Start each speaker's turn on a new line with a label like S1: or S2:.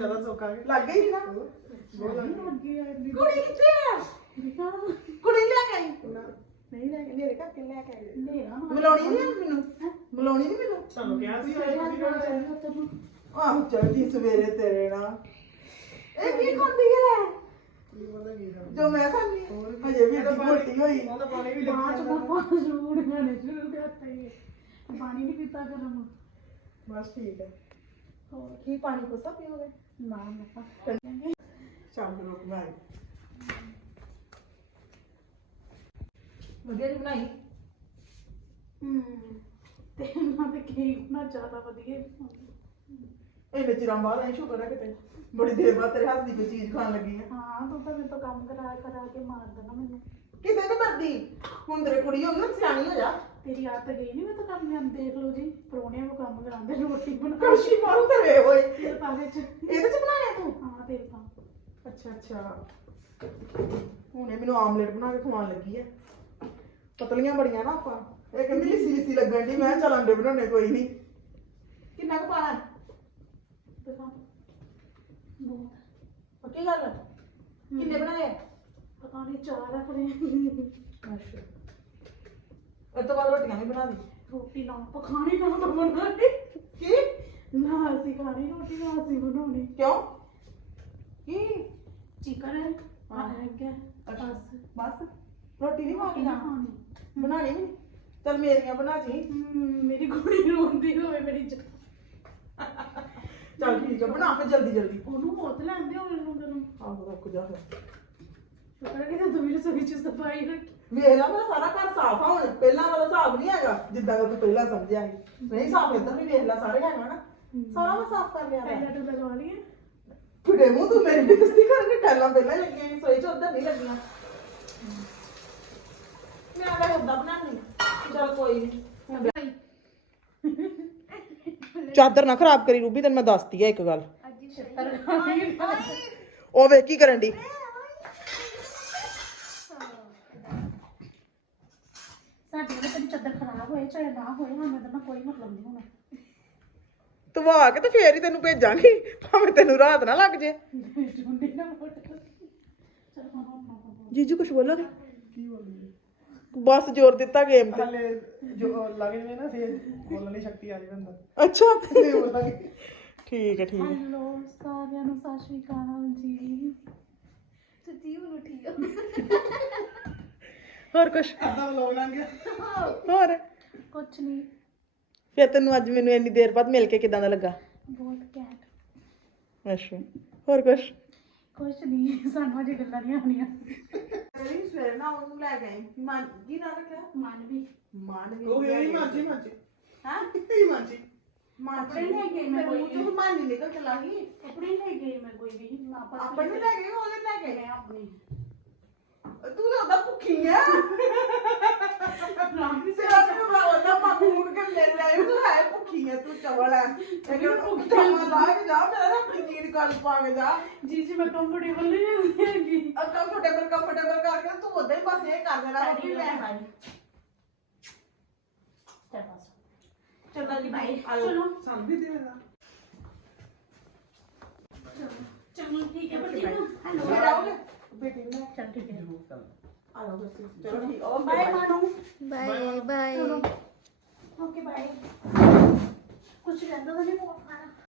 S1: ज्यादा सौखा है
S2: लग गई ना कुड़ी किथे है कुड़ी ले गई नहीं ले गई मेरे घर ले के मिलानी नहीं मैनू मिलानी नहीं मैनू
S1: ਤੁਹਾਨੂੰ ਕਿਹਾ ਸੀ ਆਏ ਤੁਸੀਂ
S2: ਆਹ ਚੱਲ ਜੀ ਸਵੇਰੇ ਤੇਰੇ ਨਾਲ ਇਹ ਕੀ ਖਾਂਦੀ ਹੈ
S1: ਕੀ ਪਤਾ ਕੀ ਦਾ
S2: ਜੋ ਮੈਂ ਖਾਂਦੀ ਹਜੇ ਵੀ ਏਡੀ ਮੋਟੀ ਹੋਈ
S1: ਉਹ ਤਾਂ ਪਾਣੀ ਵੀ ਲੱਗੀ
S3: ਬਾਅਦ ਚ ਪਾਣੀ ਜ਼ਰੂਰ ਖਾਣੇ ਸ਼ੁਰੂ ਕਰਤੇ ਹੀ ਪਾਣੀ ਨਹੀਂ ਪੀਤਾ ਗਰਮ
S2: ਬਸ ਠੀਕ ਹੈ ਹੋਰ ਕੀ ਪਾਣੀ ਕੋਸਾ ਪੀਓਗੇ
S3: ਨਾ ਨਾ
S2: ਸ਼ਾਮ ਨੂੰ ਰੋਕ ਬਣਾਈ ਵਧੀਆ ਜੀ ਬਣਾਈ
S3: ਤੇ ਇਹਨਾਂ ਦੇ ਕੇਕ ਨਾ ਜ਼ਿਆਦਾ ਵਧੀਆ
S2: ਇਹਨੇ ਚਿਰਾਂ ਬਾਅਦ ਐ ਸ਼ੁਕਰ ਹੈ ਕਿਤੇ ਬੜੀ ਦੇਰ ਬਾਅਦ ਤੇਰੇ ਹੱਥ ਦੀ ਕੋਈ ਚੀਜ਼ ਖਾਣ ਲੱਗੀ ਆ
S3: ਹਾਂ ਤੂੰ ਤਾਂ ਮੇਰੇ ਤੋਂ ਕੰਮ ਕਰਾ ਕੇ ਮਾਰ ਦੇਣਾ ਮੈਨੂੰ
S2: ਕਿਤੇ ਨਹੀਂ ਮਰਦੀ ਹੁਣ ਤੇਰੇ ਕੁੜੀ ਹੋ ਗਈ ਨਾ ਸਿਆਣੀ ਹੋ ਜਾ
S3: ਤੇਰੀ ਆਦਤ ਗਈ ਨਹੀਂ ਮੈਂ ਤਾਂ ਕੰਮ ਆਂ ਦੇਖ ਲਓ ਜੀ ਪਰੋਣਿਆਂ ਨੂੰ ਕੰਮ ਕਰਾਉਂਦੇ ਰੋਟੀ ਬਣਾ
S2: ਕੜਛੀ ਮਾਰੂ ਤੇਰੇ ਓਏ
S3: ਤੇਰੇ ਪਾਵੇ ਚ
S2: ਇਹਦੇ ਚ ਬਣਾਇਆ ਤੂੰ
S3: ਹਾਂ ਤੇਰੇ ਪਾ
S2: ਅੱਛਾ ਅੱਛਾ ਹੁਣ ਇਹ ਮੈਨੂੰ ਆਮਲੇਟ ਬਣਾ ਕੇ ਖਵਾਉਣ ਲੱਗੀ ਆ ਪਤਲੀਆਂ ਬੜੀਆਂ ਨਾ ਆਪਾਂ ਇਹ ਕਹਿੰਦੀ ਲਿੱਸੀ ਲੱਗਣ ਦੀ ਮੈਂ ਕਿਹਾ ਚੱਲ ਅੰਡੇ ਬਣਾਉਣੇ ਕੋਈ ਨਹੀਂ ਕਿੰਨਾ ਕੁ ਪਾਣਾ
S3: ਦਿਖਾ ਬਹੁਤ
S2: ਪੱਕੀ ਗੱਲ ਕਿੰਨੇ ਬਣਾਏ
S3: ਪਤਾ ਨਹੀਂ ਚਾਰ ਰੱਖ ਰਹੇ
S2: ਅੱਛਾ ਇਸ ਤੋਂ ਬਾਅਦ ਰੋਟੀਆਂ ਵੀ ਬਣਾ ਦੀ
S3: ਰੋਟੀ ਨਾ ਪਕਾਣੀ ਨਾ ਤਾਂ ਬਣਾਣੀ
S2: ਕੀ
S3: ਨਾ ਅਸੀਂ ਖਾਣੀ ਰੋਟੀ ਨਾ ਅਸੀਂ ਬਣਾਉਣੀ
S2: ਕਿਉਂ ਕੀ
S3: ਚਿਕਨ ਹੈ
S2: ਹਾਂ।
S3: ਐਗ ਹੈ
S2: ਅੱਛਾ।
S3: ਬਸ
S2: ਬਸ ਰੋਟੀ ਨਹੀਂ
S3: ਰੋਟੀ
S2: ਖਾਣੀ
S3: ਨਾ
S2: ਨਾ
S3: ਖਾਣੀ
S2: ਬਣਾਣੀ ਵੀ ਨੀ? ਚੱਲ ਮੇਰੀਆਂ ਬਣਾ ਜੀ
S3: ਮੇਰੀ ਕੁੜੀ ਰੋਂਦੀ ਹੋਵੇ ਮੇਰੀ
S2: ਚੱਲ ਠੀਕ ਆ ਬਣਾ ਕੇ ਜਲਦੀ ਜਲਦੀ
S3: ਉਹਨੂੰ ਬਹੁਤ ਲੈਂਦੇ ਹੋ ਮੈਨੂੰ ਤੈਨੂੰ
S2: ਆਹੋ ਰੁਕ ਜਾ ਫਿਰ
S3: ਸ਼ੁਕਰ ਹੈ ਕਿ ਤੂੰ ਮੇਰੇ ਸੋਈ ਚ ਸਫਾਈ ਰੱਖੀ
S2: ਵੇਖ ਲਾ ਮੇਰਾ ਸਾਰਾ ਘਰ ਸਾਫ਼ ਆ ਹੁਣ ਪਹਿਲਾਂ ਵਾਲਾ ਹਿਸਾਬ ਨਹੀਂ ਹੈਗਾ ਜਿੱਦਾਂ ਦਾ ਤੂੰ ਪਹਿਲਾਂ ਸਮਝਿਆ ਸੀ ਨਹੀਂ ਸਾਫ਼ ਇੱਧਰ ਵੀ ਵੇਖ ਲੈ ਸਾਰੇ ਹੈਗਾ ਨਾ ਸਾਰਾ ਮੈਂ ਸਾਫ਼ ਕਰ ਲਿਆ
S3: ਪਹਿਲਾਂ ਤੂੰ ਲਗਵਾ ਲਈਏ
S2: ਫਿੜੇ ਮੂੰਹ ਤੂੰ ਮੇਰੀ ਬੇਇੱਜ਼ਤੀ ਕਰਨੀ ਟੈਲਾਂ ਪਹਿਲਾਂ ਹੀ ਲੱਗੀਆਂ ਸੀ ਸੋਈ ਚ ਉੱਧਰ ਨਹੀਂ ਲੱਗੀਆਂ ਮੈਂ ਆ ਗਿਆ ਉੱਦਾਂ ਬਣਾਉਣੀ ਚੱਲ ਕੋਈ ਨਹੀਂ ਚਾਦਰ ਨਾ ਖਰਾਬ ਕਰੀ ਰੂਬੀ ਤੈਨੂੰ ਮੈਂ ਦੱਸਤੀ ਆ ਇੱਕ ਗੱਲ ਉਹ ਵੇਖ ਕੀ ਕਰਨ ਦੀ
S3: ਸਾਡੇ ਨਾਲ ਤੇਰੀ ਚੱਦਰ ਖਰਾਬ ਹੋਏ ਚਾਹੇ ਨਾ ਹੋਏ ਸਾਨੂੰ ਇਹਦਾ ਕੋਈ ਮਤਲਬ ਨਹੀਂ ਹੋਣਾ
S2: ਧਵਾ ਕੇ ਤੇ ਫੇਰ ਹੀ ਤੈਨੂੰ ਭੇਜਾਂਗੀ ਭਾਵੇਂ ਤੈਨੂੰ ਰਾਤ ਨਾ ਲੱਗ ਜੇ
S3: ਢੂੰਡੀ ਨਾ ਮੋਟ ਚਲ ਹਾਂ
S2: ਜੀਜੂ ਕੁਛ ਬੋਲੋਗੇ
S1: ਕੀ ਬੋਲਦੀ
S2: ਬਸ ਜ਼ੋਰ ਦਿੱਤਾ ਗੇਮ ਤੇ
S1: ਹਲੇ ਜੋ ਲੱਗ ਜਵੇ ਨਾ ਫੇਰ ਬੋਲਣ ਦੀ ਸ਼ਕਤੀ ਆ ਜਾਵੇ ਅੰਦਰ
S2: ਅੱਛਾ
S1: ਤੇ ਬੋਲਾਂਗੇ
S2: ਠੀਕ ਹੈ ਠੀਕ ਹੈ
S3: ਹੈਲੋ ਸਾਰਿਆਂ ਨੂੰ ਸਤਿ ਸ਼੍ਰੀ ਅਕਾਲ ਜੀ
S4: ਸੱਚੀ ਹੁਣ ਉੱਠੀ ਆ
S2: ਹੋਰ ਕੁਛ
S1: ਅੱਧਾ ਵਲੋਗ ਲੰਘ ਗਿਆ
S2: ਹੋਰ
S3: ਕੁਛ ਨਹੀਂ
S2: ਫਿਰ ਤੈਨੂੰ ਅੱਜ ਮੈਨੂੰ ਇੰਨੀ ਦੇਰ ਬਾਅਦ ਮਿਲ ਕੇ ਕਿਦਾਂ ਦਾ ਲੱਗਾ
S3: ਬਹੁਤ ਘੈਂਟ
S2: ਅੱਛਾ ਹੋਰ ਕੁਛ
S3: ਕੁਛ ਨਹੀਂ ਸਾਨੂੰ ਅਜੇ ਗੱਲਾਂ ਨਹੀਂ ਆਉਣੀਆਂ
S2: ਕਰੀ ਸਵੇਰ ਨਾ ਉਹਨੂੰ ਲੈ ਗਏ ਮਨ ਕੀ ਨਾ ਰੱਖਿਆ
S3: ਮਨ ਵੀ
S2: ਮਾਨ ਵੀ
S1: ਉਹ ਹੀ ਮਾਂਜੀ
S2: ਹਾਂ
S1: ਕਿੱਥੇ ਹੀ ਮਾਂਜੀ
S2: ਮਾਨ
S3: ਕੱਪੜੇ ਲੈ ਗਏ ਮੈਂ ਕੋਈ
S2: ਤੂੰ ਮਾਨ ਨਹੀਂ ਨਿਕਲ ਚਲਾ ਗਈ
S3: ਕੱਪੜੇ ਲੈ ਗਈ ਮੈਂ ਕੋਈ ਵੀ ਨਾ
S2: ਆਪਣੇ ਨੂੰ ਲੈ ਗਏ ਉਹਨੇ ਲੈ ਗਏ
S3: ਮੈਂ ਆਪਣੀ
S2: ਤੂੰ ਤਾਂ ਉਹਦਾ ਭੁੱਖੀ ਆ
S3: ਰਾਮੀ
S2: ਤੇ ਅੱਜ ਨੂੰ ਮੈਂ ਉਹਦਾ ਪਾਪੂ ਮੁੜ ਕੇ ਲੈ ਆਈ ਤੂੰ ਹੈ ਭੁੱਖੀ ਆ ਤੂੰ ਚਵਲ ਆ ਇਹ ਭੁੱਖੀ ਲਾ ਕੇ ਜਾ ਮੇਰਾ ਨਾ ਆਪਣੀ ਚੀਜ਼ ਕੱਲ ਪਾ ਕੇ ਜਾ
S3: ਜੀ ਮੈਂ ਕੰਫਰਟੇਬਲ ਨਹੀਂ ਹੈਗੀ
S2: ਕੰਫਰਟੇਬਲ ਕਰਕੇ ਤੂੰ ਉਦਾਂ ਹੀ ਬਸ ਇਹ ਕਰ ਦੇਣਾ ਕਿ ਲੈ ਆਈ ਚਲੋ ਜੀ ਬਾਈ
S3: ਚਲੋ
S1: ਸੰਦੀ ਤੇ ਮੇਰਾ
S3: ਚਲੋ ਠੀਕ ਹੈ ਬੱਚੇ ਹੈਲੋ
S2: ਫਿਰ ਆਓਗੇ ਬੇਟੀ ਨੂੰ
S3: ਚੱਲ ਠੀਕ ਹੈ
S2: ਆ ਲਓ ਬਸ ਚਲੋ ਠੀਕ okay
S3: bye Manu
S4: bye bye
S3: okay bye ਕੁਛ ਕਹਿੰਦਾ ਤਾਂ ਨਹੀਂ ਮੋੜ ਖਾਣਾ